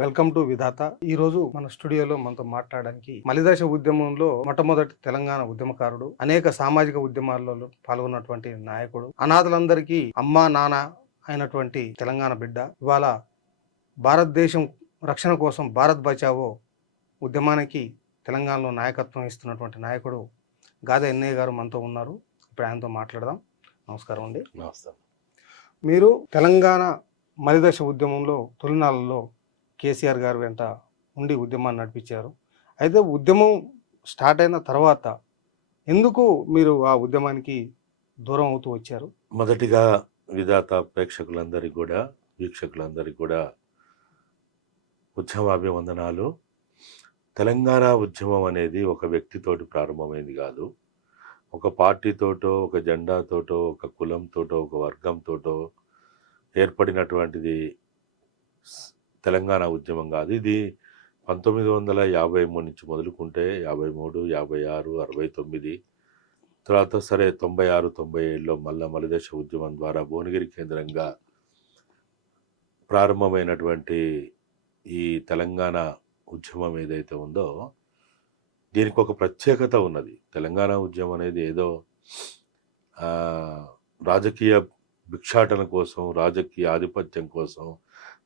Welcome to విధాత. ఈ రోజు మన స్టూడియోలో మనతో మాట్లాడడానికి మలిదశ ఉద్యమంలో మొట్టమొదటి తెలంగాణ ఉద్యమకారుడు, అనేక సామాజిక ఉద్యమాలలో పాల్గొన్నటువంటి నాయకుడు, అనాథలందరికీ అమ్మా నాన్న అయినటువంటి తెలంగాణ బిడ్డ, ఇవాళ భారతదేశం రక్షణ కోసం భారత్ బచావో ఉద్యమానికి తెలంగాణలో నాయకత్వం ఇస్తున్నటువంటి నాయకుడు గాదె ఎన్నయ్య గారు మనతో ఉన్నారు. ఇప్పుడు ఆయనతో మాట్లాడదాం. నమస్కారం అండి. నమస్తే. మీరు తెలంగాణ మలిదశ ఉద్యమంలో తొలినాళ్ళలో కేసీఆర్ గారు వెంట ఉండి ఉద్యమాన్ని నడిపించారు. అయితే ఉద్యమం స్టార్ట్ అయిన తర్వాత ఎందుకు మీరు ఆ ఉద్యమానికి దూరం అవుతూ వచ్చారు? మొదటిగా విధాత ప్రేక్షకులందరికీ కూడా, వీక్షకులందరికీ కూడా ఉద్యమాభివందనాలు. తెలంగాణ ఉద్యమం అనేది ఒక వ్యక్తితోటి ప్రారంభమైంది కాదు. ఒక పార్టీతోటో, ఒక జెండాతోటో, ఒక కులంతోటో, ఒక వర్గంతోటో ఏర్పడినటువంటిది తెలంగాణ ఉద్యమం కాదు. ఇది 1953 నుంచి మొదలుకుంటే 53, 56, 69, తర్వాత సరే 96, 97లో మళ్ళా మలిదశ ఉద్యమం ద్వారా భువనగిరి కేంద్రంగా ప్రారంభమైనటువంటి ఈ తెలంగాణ ఉద్యమం ఏదైతే ఉందో దీనికి ఒక ప్రత్యేకత ఉన్నది. తెలంగాణ ఉద్యమం అనేది ఏదో రాజకీయ భిక్షాటన కోసం, రాజకీయ ఆధిపత్యం కోసం,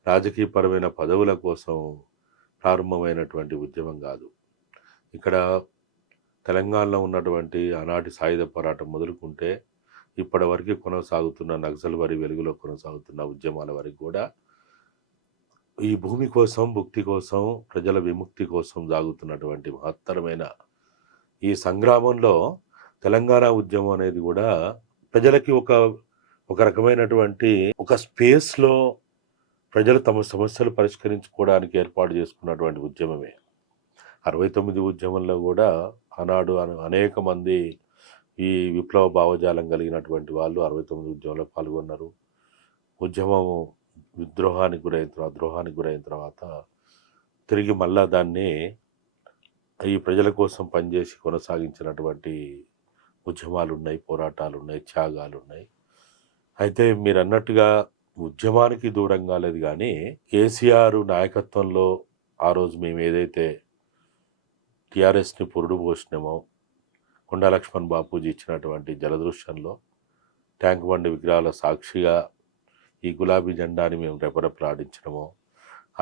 రాజకీయపరమైన పదవుల కోసం ప్రారంభమైనటువంటి ఉద్యమం కాదు. ఇక్కడ తెలంగాణలో ఉన్నటువంటి ఆనాటి సాయుధ పోరాటం మొదలుకుంటే ఇప్పటి వరకు కొనసాగుతున్న నక్సల్ వారి వెలుగులో కొనసాగుతున్న ఉద్యమాల వరకు కూడా ఈ భూమి కోసం, భుక్తి కోసం, ప్రజల విముక్తి కోసం సాగుతున్నటువంటి మహత్తరమైన ఈ సంగ్రామంలో తెలంగాణ ఉద్యమం అనేది కూడా ప్రజలకి ఒక రకమైనటువంటి ఒక స్పేస్లో ప్రజలు తమ సమస్యలు పరిష్కరించుకోవడానికి ఏర్పాటు చేసుకున్నటువంటి ఉద్యమమే. 69 ఉద్యమంలో కూడా ఆనాడు అనేక మంది ఈ విప్లవ భావజాలం కలిగినటువంటి వాళ్ళు 69 ఉద్యమంలో పాల్గొన్నారు. ఉద్యమం ద్రోహానికి గురైన తర్వాత తిరిగి మళ్ళా దాన్ని ఈ ప్రజల కోసం పనిచేసి కొనసాగించినటువంటి ఉద్యమాలు ఉన్నాయి, పోరాటాలు ఉన్నాయి, త్యాగాలు ఉన్నాయి. అయితే మీరు అన్నట్టుగా ఉద్యమానికి దూరం కాలేదు కానీ కేసీఆర్ నాయకత్వంలో ఆ రోజు మేము ఏదైతే టీఆర్ఎస్ని పురుడు పోసినామో, కొండా లక్ష్మణ్ బాపూజీ ఇచ్చినటువంటి జలదృశ్యంలో ట్యాంక్ బండి విగ్రహాల సాక్షిగా ఈ గులాబీ జెండాని మేము రెపరెపలాడించడమో,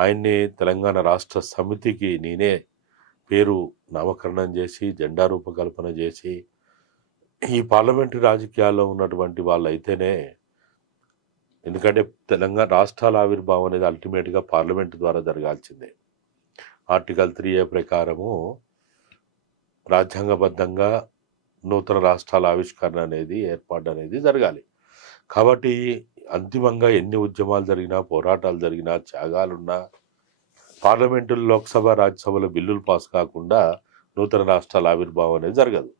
ఆయన్ని తెలంగాణ రాష్ట్ర సమితికి నేనే పేరు నామకరణం చేసి జెండా రూపకల్పన చేసి ఈ పార్లమెంటరీ రాజకీయాల్లో ఉన్నటువంటి వాళ్ళు అయితేనే, ఎందుకంటే తెలంగాణ రాష్ట్రాల ఆవిర్భావం అనేది అల్టిమేట్గా పార్లమెంటు ద్వారా జరగాల్సిందే. ఆర్టికల్ 3A ప్రకారము రాజ్యాంగబద్ధంగా నూతన రాష్ట్రాల ఆవిష్కరణ అనేది ఏర్పాటు అనేది జరగాలి. కాబట్టి అంతిమంగా ఎన్ని ఉద్యమాలు జరిగినా, పోరాటాలు జరిగినా, త్యాగాలున్నా పార్లమెంటు, లోక్సభ, రాజ్యసభలో బిల్లులు పాస్ కాకుండా నూతన రాష్ట్రాల ఆవిర్భావం అనేది జరగదు.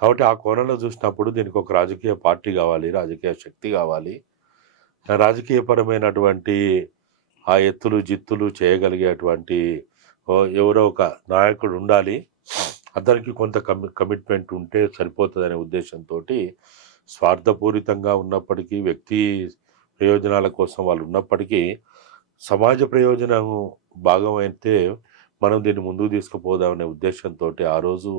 కాబట్టి ఆ కోణంలో చూసినప్పుడు దీనికి ఒక రాజకీయ పార్టీ కావాలి, రాజకీయ శక్తి కావాలి, రాజకీయపరమైనటువంటి ఆ ఎత్తులు జిత్తులు చేయగలిగేటువంటి ఎవరో ఒక నాయకుడు ఉండాలి. అతనికి కొంత కమిట్మెంట్ ఉంటే సరిపోతుందనే ఉద్దేశంతో స్వార్థపూరితంగా ఉన్నప్పటికీ, వ్యక్తి ప్రయోజనాల కోసం వాళ్ళు ఉన్నప్పటికీ, సమాజ ప్రయోజనం భాగం అయితే మనం దీన్ని ముందుకు తీసుకుపోదామనే ఉద్దేశంతో ఆ రోజు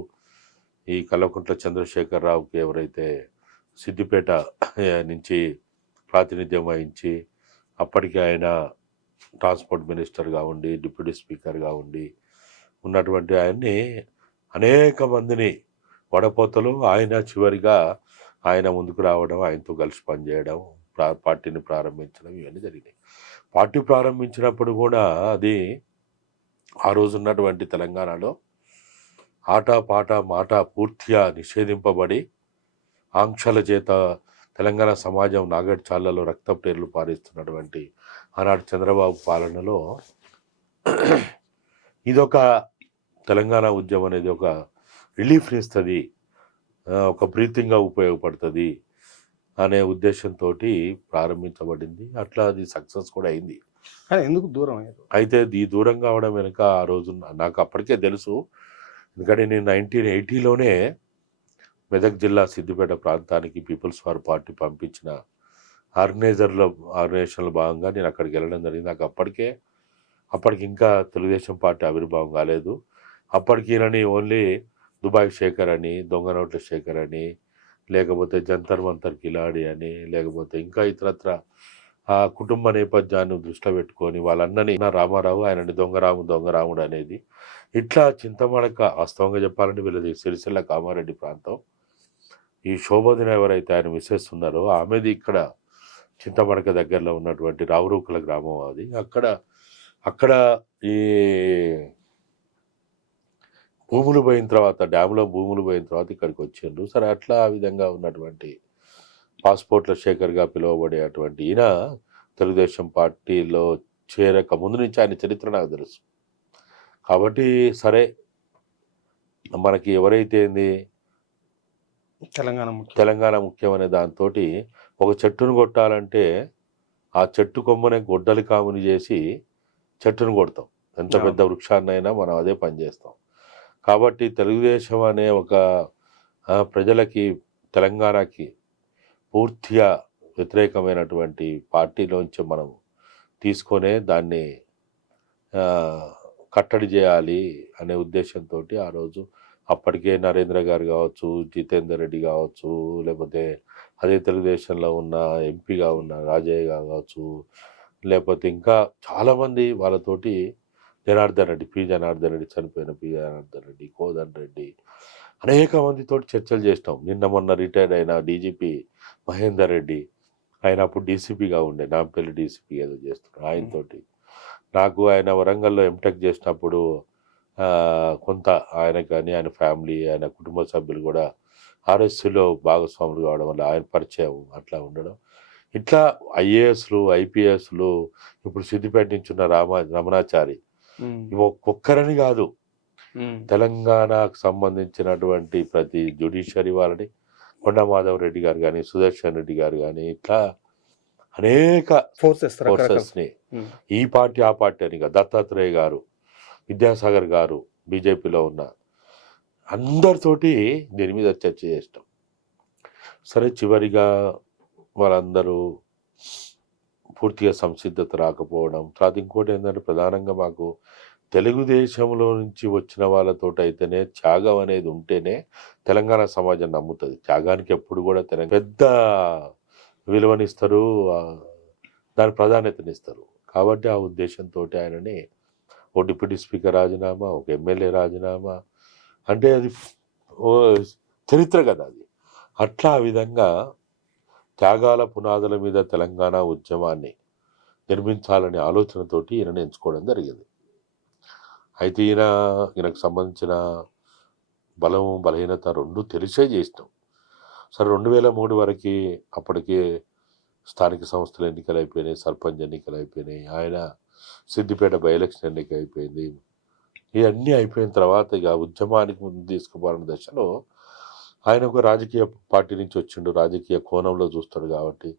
ఈ కల్వకుంట్ల చంద్రశేఖరరావుకి ఎవరైతే సిద్దిపేట నుంచి ప్రాతినిధ్యం వహించి అప్పటికి ఆయన ట్రాన్స్పోర్ట్ మినిస్టర్గా ఉండి, డిప్యూటీ స్పీకర్గా ఉండి ఉన్నటువంటి ఆయన్ని అనేక మందిని వడపోతలు ఆయన చివరిగా ఆయన ముందుకు రావడం, ఆయనతో కలిసి పనిచేయడం, పార్టీని ప్రారంభించడం ఇవన్నీ జరిగినాయి. పార్టీ ప్రారంభించినప్పుడు కూడా అది ఆ రోజు ఉన్నటువంటి తెలంగాణలో ఆట పాట మాట పూర్తిగా నిషేధింపబడి ఆంక్షల చేత తెలంగాణ సమాజం నాగటి చాళ్లలో రక్తపు పారిస్తున్నటువంటి ఆనాడు చంద్రబాబు పాలనలో ఇదొక తెలంగాణ ఉద్యమం అనేది ఒక రిలీఫ్ని ఇస్తుంది, ఒక బ్రీతింగ్గా ఉపయోగపడుతుంది అనే ఉద్దేశంతో ప్రారంభించబడింది. అట్లా అది సక్సెస్ కూడా అయింది. ఎందుకు దూరం అయ్యారు? అయితే ఈ దూరం కావడం వెనుక ఆ రోజు నాకు అప్పటికే తెలుసు. ఎందుకంటే నేను 1980లోనే మెదక్ జిల్లా సిద్దిపేట ప్రాంతానికి పీపుల్స్ వార్ పార్టీ పంపించిన ఆర్గనైజేషన్లో భాగంగా నేను అక్కడికి వెళ్ళడం జరిగింది. నాకు అప్పటికే అప్పటికి ఇంకా తెలుగుదేశం పార్టీ ఆవిర్భావం కాలేదు. అప్పటికి ఈయనని ఓన్లీ దుబాయ్ శేఖర్ అని, దొంగ నోట్ల శేఖర్ అని, లేకపోతే జంతర్ మంతర్ కిలాడి అని, లేకపోతే ఇంకా ఇతరత్ర ఆ కుటుంబ నేపథ్యాన్ని దృష్టిలో పెట్టుకొని వాళ్ళన్నని రామారావు, ఆయనని దొంగరాముడు అనేది ఇట్లా చింతమడక, వాస్తవంగా చెప్పాలంటే వీళ్ళది సిరిసిల్ల కామారెడ్డి ప్రాంతం. ఈ శోభోదిన ఎవరైతే ఆయన మిస్సెస్ ఉన్నారో ఆమెది ఇక్కడ చింతమడక దగ్గరలో ఉన్నటువంటి రావురూకల గ్రామం అది. అక్కడ ఈ భూములు పోయిన తర్వాత, డ్యామ్లో భూములు పోయిన తర్వాత ఇక్కడికి వచ్చిండ్రు. సరే, అట్లా ఆ విధంగా ఉన్నటువంటి పాస్పోర్ట్ల శేఖర్గా పిలువబడే అటువంటి ఈయన తెలుగుదేశం పార్టీలో చేరక ముందు నుంచి ఆయన చరిత్ర నాకు తెలుసు. కాబట్టి సరే, మనకి ఎవరైతే తెలంగాణ ముఖ్యమనే దాంతో ఒక చెట్టును కొట్టాలంటే ఆ చెట్టు కొమ్మనే గొడ్డలి కాముని చేసి చెట్టును కొడతాం. ఎంత పెద్ద వృక్షాన్నైనా మనం అదే పని చేస్తాం. కాబట్టి తెలుగుదేశం అనే ఒక ప్రజలకి, తెలంగాణకి పూర్తిగా వ్యతిరేకమైనటువంటి పార్టీలోంచి మనం తీసుకొనే దాన్ని కట్టడి చేయాలి అనే ఉద్దేశంతో ఆ రోజు అప్పటికే నరేంద్ర గారు కావచ్చు, జితేందర్ రెడ్డి కావచ్చు, లేకపోతే అదే తెలుగుదేశంలో ఉన్న ఎంపీగా ఉన్న రాజయ్య కావచ్చు, లేకపోతే ఇంకా చాలామంది వాళ్ళతోటి జనార్దన్ రెడ్డి, చనిపోయిన పి జనార్దన్ రెడ్డి, కోదండ్ రెడ్డి, అనేక మందితో చర్చలు చేసినాం. నిన్న మొన్న రిటైర్డ్ అయిన డీజీపీ మహేందర్ రెడ్డి, ఆయన అప్పుడు డీసీపీగా ఉండే, నాంపల్లి డీసీపీ ఏదో చేస్తున్నాడు. ఆయనతోటి నాకు ఆయన వరంగల్లో ఎంటెక్ చేసినప్పుడు కొంత ఆయన కానీ, ఆయన ఫ్యామిలీ, ఆయన కుటుంబ సభ్యులు కూడా ఆర్ఎస్సీలో భాగస్వాములు కావడం వల్ల ఆయన పరిచయం అట్లా ఉండడం. ఇట్లా ఐఏఎస్లు, ఐపీఎస్లు, ఇప్పుడు సిద్దిపేట నుంచి ఉన్న రమణాచారి, ఒక్కరని కాదు, తెలంగాణకు సంబంధించినటువంటి ప్రతి జ్యుడిషియరీ వాళ్ళని, కొండా మాధవ్ రెడ్డి గారు కానీ, సుదర్శన్ రెడ్డి గారు కానీ, ఇట్లా అనేక ఫోర్సెస్ని ఈ పార్టీ ఆ పార్టీ అని, దత్తాత్రేయ గారు, విద్యాసాగర్ గారు బీజేపీలో ఉన్న అందరితోటి దీని మీద చర్చ చేస్తాం. సరే, చివరిగా వాళ్ళందరూ పూర్తిగా సంసిద్ధత రాకపోవడం, తర్వాత ఇంకోటి ఏంటంటే ప్రధానంగా మాకు తెలుగుదేశంలో నుంచి వచ్చిన వాళ్ళతో అయితేనే త్యాగం అనేది ఉంటేనే తెలంగాణ సమాజం నమ్ముతుంది. త్యాగానికి ఎప్పుడు కూడా పెద్ద విలువనిస్తారు, దాని ప్రాధాన్యతనిస్తారు. కాబట్టి ఆ ఉద్దేశంతో ఆయనని ఓ డిప్యూటీ స్పీకర్ రాజీనామా, ఒక ఎమ్మెల్యే రాజీనామా, అంటే అది ఓ చరిత్ర కదా అది. అట్లా ఆ విధంగా త్యాగాల పునాదుల మీద తెలంగాణ ఉద్యమాన్ని నిర్మించాలనే ఆలోచనతోటి ఈయనను ఎంచుకోవడం జరిగింది. అయితే ఈయనకు సంబంధించిన బలం, బలహీనత రెండు తెలిసే చేసినాం. సరే, 2003 వరకు అప్పటికే స్థానిక సంస్థల ఎన్నికలు అయిపోయినాయి, సర్పంచ్ ఎన్నికలు అయిపోయినాయి, ఆయన సిద్దిపేట బై ఎలక్షన్ ఎన్నిక అయిపోయింది. ఇవన్నీ అయిపోయిన తర్వాత ఇక ఉద్యమానికి ముందు తీసుకుపోవాలన్న దశలో ఆయన ఒక రాజకీయ పార్టీ నుంచి వచ్చిండు, రాజకీయ కోణంలో చూస్తాడు. కాబట్టి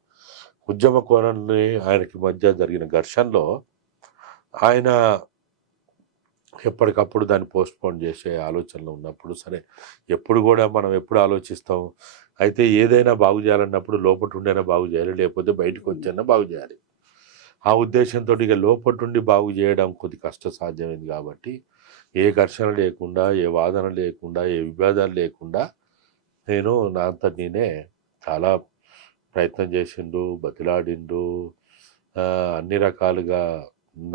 ఉద్యమ కోణాన్ని ఆయనకి మధ్య జరిగిన ఘర్షణలో ఆయన ఎప్పటికప్పుడు దాన్ని పోస్ట్పోన్ చేసే ఆలోచనలో ఉన్నప్పుడు, సరే ఎప్పుడు కూడా మనం ఎప్పుడు ఆలోచిస్తాం, అయితే ఏదైనా బాగు చేయాలన్నప్పుడు లోపల ఉండైనా బాగు చేయాలి, లేకపోతే బయటకు వచ్చైనా బాగు చేయాలి. ఆ ఉద్దేశంతో ఇక లోపటుండి బాగు చేయడం కొద్ది కష్టసాధ్యమైంది. కాబట్టి ఏ ఘర్షణ లేకుండా, ఏ వాదన లేకుండా, ఏ విభేదాలు లేకుండా నేను నా అంతట నేనే చాలా ప్రయత్నం చేసిండు, బతిలాడిండు, అన్ని రకాలుగా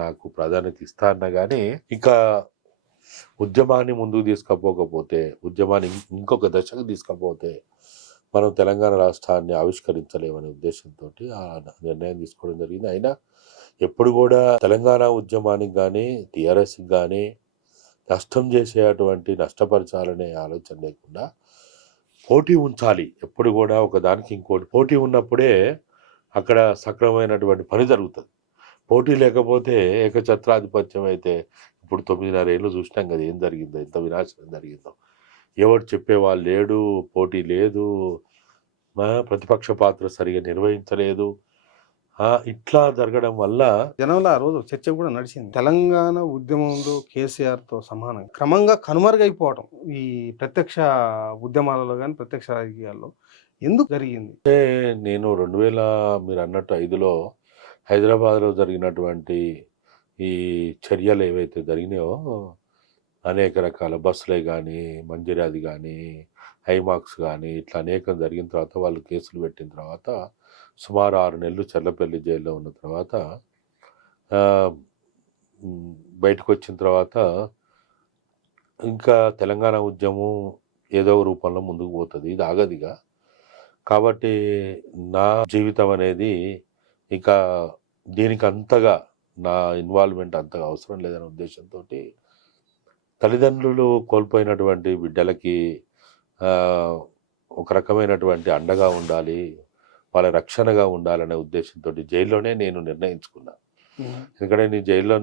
నాకు ప్రాధాన్యత ఇస్తా అన్నా కానీ ఇంకా ఉద్యమాన్ని ముందుకు తీసుకపోకపోతే, ఉద్యమాన్ని ఇంకొక దశకు తీసుకపోతే మనం తెలంగాణ రాష్ట్రాన్ని ఆవిష్కరించలేమనే ఉద్దేశంతో ఆ నిర్ణయం తీసుకోవడం జరిగింది. అయినా ఎప్పుడు కూడా తెలంగాణ ఉద్యమానికి కానీ, టీఆర్ఎస్కి కానీ నష్టం చేసేటువంటి, నష్టపరచాలనే ఆలోచన లేకుండా పోటీ ఉంచాలి. ఎప్పుడు కూడా ఒకదానికి ఇంకోటి పోటీ ఉన్నప్పుడే అక్కడ సక్రమమైనటువంటి పని జరుగుతుంది. పోటీ లేకపోతే ఏకఛత్రాధిపత్యం అయితే, ఇప్పుడు 9.5 ఏళ్ళు చూసినాం కదా ఏం జరిగిందో, ఎంత వినాశనం జరిగిందో. ఎవరు చెప్పేవాళ్ళు లేడు, పోటీ లేదు, ప్రతిపక్ష పాత్ర సరిగా నిర్వహించలేదు. ఇట్లా జరగడం వల్ల జనంలో ఆ రోజు చర్చ కూడా నడిచింది. తెలంగాణ ఉద్యమంలో కేసీఆర్తో సమానం క్రమంగా కనుమరుగైపోవటం ఈ ప్రత్యక్ష ఉద్యమాలలో కానీ, ప్రత్యక్ష రాజకీయాల్లో ఎందుకు జరిగింది? అంటే నేను 2000 మీరు అన్నట్టు 5లో హైదరాబాద్లో జరిగినటువంటి ఈ చర్యలు ఏవైతే జరిగినాయో అనేక రకాల బస్సులే కానీ, మంజీరాది కానీ, హైమాక్స్ కానీ ఇట్లా అనేకం జరిగిన తర్వాత వాళ్ళు కేసులు పెట్టిన తర్వాత సుమారు 6 నెలలు చర్లపల్లి జైల్లో ఉన్న తర్వాత బయటకు వచ్చిన తర్వాత ఇంకా తెలంగాణ ఉద్యమం ఏదో ఒక రూపంలో ముందుకు పోతుంది, ఇది ఆగదిగా. కాబట్టి నా జీవితం అనేది ఇక దీనికి అంతగా నా ఇన్వాల్వ్మెంట్ అంతగా అవసరం లేదనే ఉద్దేశంతో తల్లిదండ్రులు కోల్పోయినటువంటి బిడ్డలకి ఒక రకమైనటువంటి అండగా ఉండాలి, వాళ్ళ రక్షణగా ఉండాలనే ఉద్దేశంతో జైల్లోనే నేను నిర్ణయించుకున్నా. ఎందుకంటే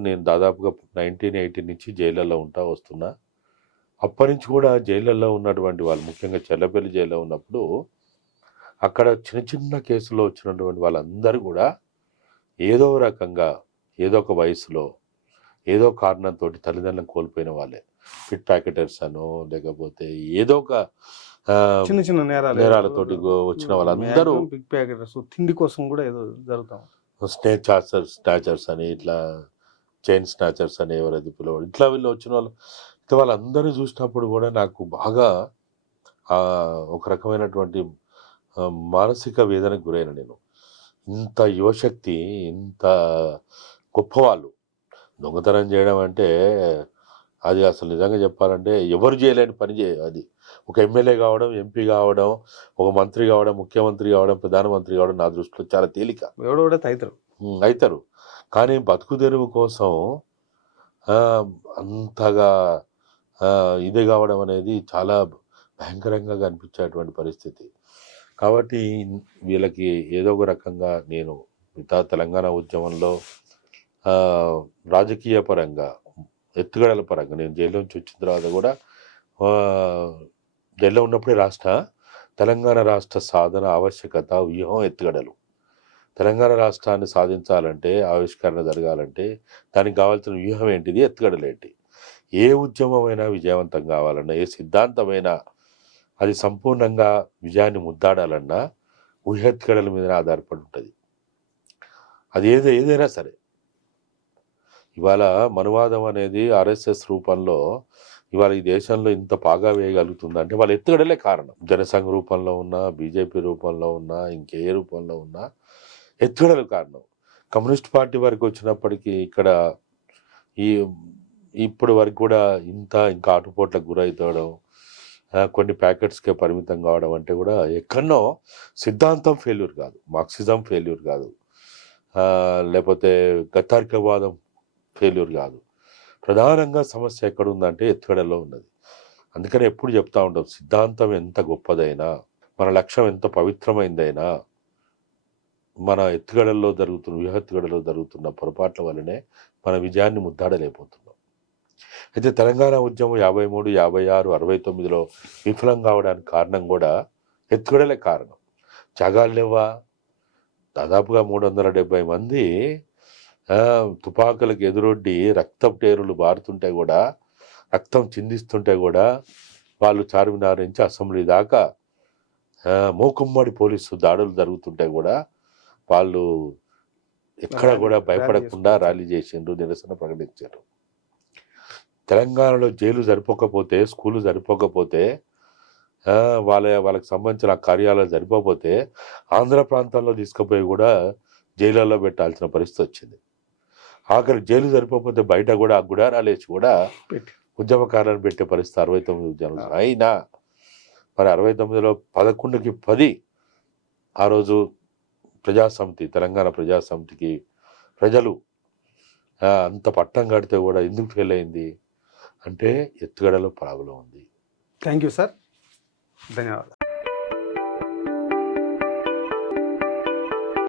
నేను దాదాపుగా 1980 నుంచి జైళ్ళల్లో వస్తున్నా. అప్పటి నుంచి కూడా జైళ్ళల్లో ఉన్నటువంటి వాళ్ళు, ముఖ్యంగా చర్లపల్లి జైల్లో ఉన్నప్పుడు అక్కడ చిన్న చిన్న కేసులో వచ్చినటువంటి వాళ్ళందరూ కూడా ఏదో రకంగా ఏదో ఒక వయసులో ఏదో కారణంతో తల్లిదండ్రులను కోల్పోయిన వాళ్ళే. పిట్ ప్యాకెటర్స్ అనో లేకపోతే ఏదో ఒక చిన్న చిన్న నేరాలతోటి వచ్చిన వాళ్ళందరూ, బిగ్ ప్యాకెటర్స్, తిండి కోసం కూడా ఏదో జరుగుతాం, స్నాచర్స్ అని, ఇట్లా చైన్ స్నాచర్స్ అని ఎవరైతే పిలవడు, ఇట్లా వీళ్ళు వచ్చిన వాళ్ళందరూ చూసినప్పుడు కూడా నాకు బాగా ఒక రకమైనటువంటి మానసిక వేదనకు గురైన నేను. ఇంత యువశక్తి, ఇంత గొప్పవాళ్ళు దొంగతనం చేయడం అంటే అది అసలు నిజంగా చెప్పాలంటే ఎవరు చేయలేని పని అది. ఒక ఎమ్మెల్యే కావడం, ఎంపీ కావడం, ఒక మంత్రి కావడం, ముఖ్యమంత్రి కావడం, ప్రధానమంత్రి కావడం నా దృష్టిలో చాలా తేలిక. ఎవడో అవుతారు. కానీ బతుకు తెరువు కోసం అంతగా ఇది కావడం అనేది చాలా భయంకరంగా కనిపించేటువంటి పరిస్థితి. కాబట్టి వీళ్ళకి ఏదో ఒక రకంగా నేను మిగతా తెలంగాణ ఉద్యమంలో రాజకీయ పరంగా, ఎత్తుగడల పరంగా, నేను జైల్లో నుంచి వచ్చిన తర్వాత కూడా జైల్లో ఉన్నప్పుడే తెలంగాణ రాష్ట్ర సాధన ఆవశ్యకత, వ్యూహం, ఎత్తుగడలు. తెలంగాణ రాష్ట్రాన్ని సాధించాలంటే, ఆవిష్కరణ జరగాలంటే దానికి కావాల్సిన వ్యూహం ఏంటిది, ఎత్తుగడలు ఏంటి. ఏ ఉద్యమమైనా విజయవంతం కావాలన్నా, ఏ సిద్ధాంతమైనా అది సంపూర్ణంగా విజయాన్ని ముద్దాడాలన్నా ఊహెత్తుగడల మీద ఆధారపడి ఉంటుంది. అది ఏదైనా సరే. ఇవాళ మనువాదం అనేది RSS రూపంలో ఇవాళ ఈ దేశంలో ఇంత బాగా వేయగలుగుతుందంటే వాళ్ళ ఎత్తుగడలే కారణం. జనసంఘ రూపంలో ఉన్నా, బీజేపీ రూపంలో ఉన్నా, ఇంకే రూపంలో ఉన్నా ఎత్తుగడలు కారణం. కమ్యూనిస్ట్ పార్టీ వరకు వచ్చినప్పటికీ ఇక్కడ ఇప్పటి వరకు కూడా ఇంకా ఆటుపోట్లకు గురవుతాడం, కొన్ని ప్యాకెట్స్కే పరిమితం కావడం అంటే కూడా ఎక్కడనో సిద్ధాంతం ఫెయిల్యూర్ కాదు, మార్క్సిజం ఫెయిల్యూర్ కాదు, లేకపోతే గతార్కవాదం ఫెయిల్యూర్ కాదు. ప్రధానంగా సమస్య ఎక్కడుందంటే ఎత్తుగడలో ఉన్నది. అందుకని ఎప్పుడు చెప్తా ఉంటాం, సిద్ధాంతం ఎంత గొప్పదైనా, మన లక్ష్యం ఎంత పవిత్రమైందైనా, మన వ్యూహెత్తుగడలో జరుగుతున్న పొరపాట్ల వల్లనే మన విజయాన్ని ముద్దాడలేకపోతున్నాం. అయితే తెలంగాణ ఉద్యమం 53, 56, 69లో విఫలం కావడానికి కారణం కూడా ఎత్తుగడలే కారణం. త్యాగాలు లేవా? దాదాపుగా 370 మంది తుపాకులకు ఎదురొడ్డి రక్తపు టేరులు బారుతుంటే కూడా, రక్తం చిందిస్తుంటే కూడా, వాళ్ళు చార్మినార్ నుంచి అసెంబ్లీ దాకా మూకుమ్మడి పోలీసు దాడులు జరుగుతుంటే కూడా వాళ్ళు ఎక్కడ కూడా భయపడకుండా ర్యాలీ చేసిండ్రు, నిరసన ప్రకటించారు. తెలంగాణలో జైలు సరిపోకపోతే, స్కూలు సరిపోకపోతే, వాళ్ళకి సంబంధించిన కార్యాలయాలు సరిపోకపోతే ఆంధ్ర ప్రాంతాల్లో తీసుకుపోయి కూడా జైళ్ళల్లో పెట్టాల్సిన పరిస్థితి వచ్చింది. ఆఖరి జైలు సరిపోకపోతే బయట కూడా ఆ గుడారాలు వేసి కూడా ఉద్యమకారులను పెట్టే పరిస్థితి 69 ఉద్యమం అయినా మరి 69లో 11కి 10 ఆ రోజు తెలంగాణ ప్రజాసమితికి ప్రజలు అంత పట్టం కడితే కూడా ఎందుకు ఫెయిల్ అయింది అంటే ఎత్తుగడలో ప్రాబ్లం ఉంది. థ్యాంక్ యూ సార్, ధన్యవాదాలు.